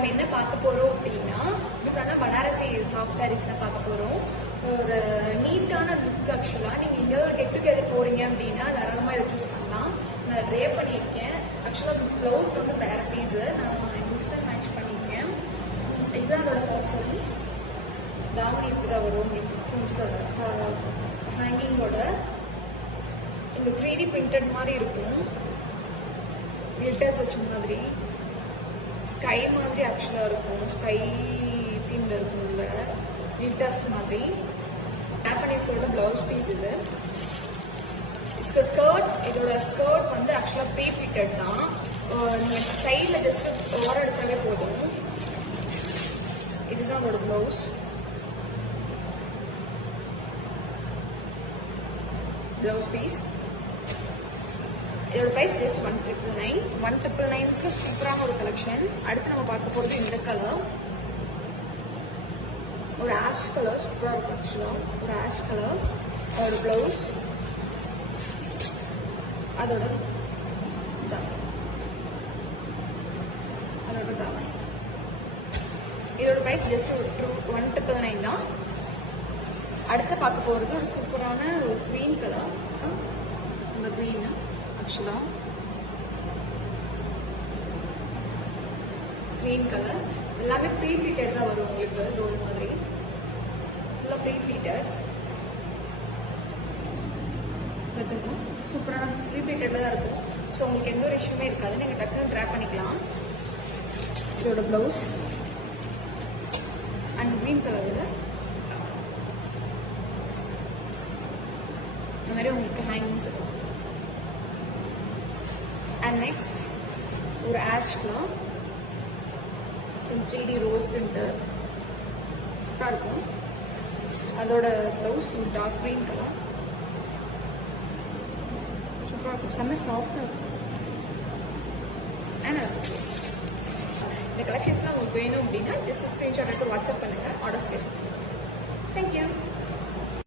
நம்ம என்ன பார்க்க போறோம் அப்படின்னா பனாரசி ஹாஃப் சாரீஸ் தான் பார்க்க போறோம். ஒரு நீட்டான லுக். ஆக்சுவலா நீங்க இங்க ஒரு கெட் டுகெதர் போறீங்க அப்படின்னா தாராளமா இதை சூஸ் பண்ணலாம். நான் ட்ரே பண்ணியிருக்கேன். ஆக்சுவலா ப்ளவுஸ் வந்து வேற பீஸ் நான் மிக்ஸ் அண்ட் மேட்ச் பண்ணியிருக்கேன். இதுதான் அதோட ஹாஃப் சாரி. தாவணி இப்படிதான் வரும் உங்களுக்கு. கொஞ்சம் ஹேங்கிங்கோட இந்த 3D பிரிண்டட் மாதிரி இருக்கும். கிளிட்டர்ஸ் வச்ச மாதிரி ஸ்கை மாதிரி ஆக்சுவலாக இருக்கும். ஸ்கை தீம்ல இருக்கும். உள்ள கிளிட்டர்ஸ் மாதிரி ஆஃபனிக்கோட ப்ளவுஸ் பீஸ் இது. ஸ்கர்ட், இதோட ஸ்கர்ட் வந்து ஆக்சுவலாக ப்ரீ ஃபிட்டட் தான். நீங்கள் சைடில் ஜஸ்ட் ஓரம் அடிச்சாலே போதும். இதுதான் அதோட ப்ளவுஸ். Blouse piece. இதோட ப்ரைஸ் ஜஸ்ட் 1,999. 1,999க்கு சூப்பரான ஒரு கலெக்ஷன். அடுத்து நம்ம பார்க்க போகிறது இந்த கலர். ஒரு ஆஷ் கலர் சூப்பராக இருக்கும். ஆக்சுவலாக ஒரு ஆஷ் கலர். அதோட ப்ளவுஸ், அதோட தாவணி. இதோட ப்ரைஸ் ஜஸ்ட் 1,999 தான். அடுத்து பார்க்க போகிறது ஒரு சூப்பரான ஒரு க்ரீன் கலர். இந்த க்ரீன் ஆக்சுவலாக க்ரீன் கலர். எல்லாமே ப்ரீ ப்ளீட்டட் தான் வரும் உங்களுக்கு. ரோல் மாதிரி ஃபுல்லாக ப்ரீ ப்ளீட்டட். சூப்பரான ப்ரீ ப்ளீட்டடில் தான் இருக்கும். ஸோ உங்களுக்கு எந்த ஒரு இஷ்யூமே இருக்காது. நீங்கள் டக்குன்னு ட்ராப் பண்ணிக்கலாம். இதோட ப்ளவுஸ் அண்ட் க்ரீன் கலரில் இந்த மாதிரி உங்களுக்கு ஹேங்கிங்ஸ் இருக்கும். அண்ட் நெக்ஸ்ட் ஒரு ash colour 3D rose printer சூப்பராக இருக்கும். அதோட ப்ளவுஸ் டார்க் க்ரீன் கலர் சூப்பராக இருக்கும். செம்ம சாஃப்டாக இருக்கும். இந்த கலெக்ஷன்ஸ்லாம் உங்களுக்கு வேணும் அப்படின்னா ஜஸ்ட் ஸ்க்ரீன்ஷாட் எடுத்து வாட்ஸ்அப் பண்ணுங்கள். ஆர்டர்ஸ் ப்ளேஸ் பண்ணுங்கள். தேங்க்யூ.